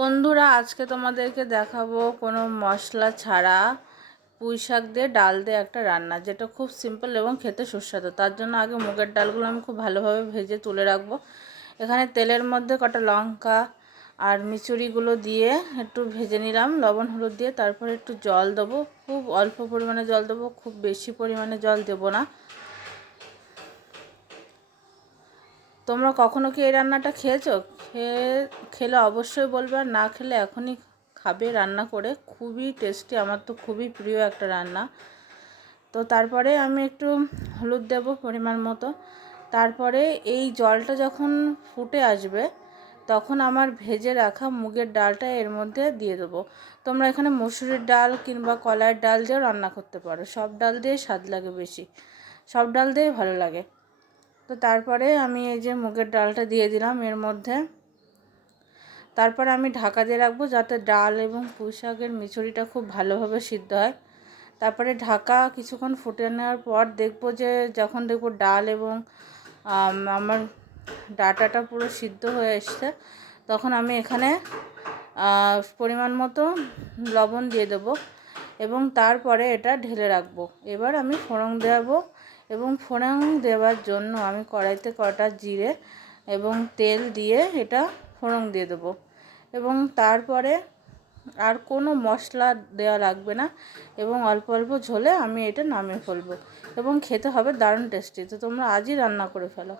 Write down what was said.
বন্ধুরা, আজকে তোমাদেরকে দেখাবো কোনো মশলা ছাড়া পুঁই শাক দিয়ে ডাল দিয়ে একটা রান্না, যেটা খুব সিম্পল এবং খেতে সুস্বাদু। তার জন্য আগে মুগের ডালগুলো আমি খুব ভালোভাবে ভেজে তুলে রাখব। এখানে তেলের মধ্যে কটা লঙ্কা আর মিচুরিগুলো দিয়ে একটু ভেজে নিলাম, লবণ হলুদ দিয়ে। তারপরে একটু জল দেবো, খুব অল্প পরিমাণে জল দেবো, খুব বেশি পরিমাণে জল দেবো না। তোমরা কখনো কি এই রান্নাটা খেয়েছো? খেয়ে খেলে অবশ্যই বলবে আর না খেলে এখনই খাবে রান্না করে। খুবই টেস্টি আমার তো খুবই প্রিয় একটা রান্না। তো তারপরে আমি একটু হলুদ দেব পরিমাণ মতো। তারপরে এই জলটা যখন ফুটে আসবে, তখন আমার ভেজে রাখা মুগের ডালটা এর মধ্যে দিয়ে দেবো। তোমরা এখানে মসুরির ডাল কিংবা কলার ডাল দিয়েও রান্না করতে পারো। সব ডাল দিয়ে স্বাদ লাগে বেশি। সব ডাল দিয়েই ভালো লাগে। তো তারপরে আমি এই যে মুগের ডালটা দিয়ে দিলাম এর মধ্যে। তারপরে আমি ঢাকা দিয়ে রাখব যাতে ডাল এবং পুঁই শাকের মিচুরিটা খুব ভালোভাবে সিদ্ধ হয়। তারপরে ঢাকা কিছুক্ষণ ফুটে নেওয়ার পর দেখব যে যখন দেখব ডাল এবং আমার ডাটাটা পুরো সিদ্ধ হয়ে এসছে, তখন আমি এখানে পরিমাণ মতো লবণ দিয়ে দেবো এবং তারপরে এটা ঢেলে রাখব। এবার আমি ফোড়ন দেবো এবং ফোড়ন দেওয়ার জন্য আমি কড়াইতে কটা জিরে এবং তেল দিয়ে এটা ফোড়ন দিয়ে দেবো। এবং তারপরে আর কোনো মশলা দেওয়া লাগবে না এবং অল্প অল্প ঝোলে আমি এটা নামিয়ে ফেলব এবং খেতে হবে দারুণ টেস্টি তো তোমরা আজই রান্না করে ফেলো।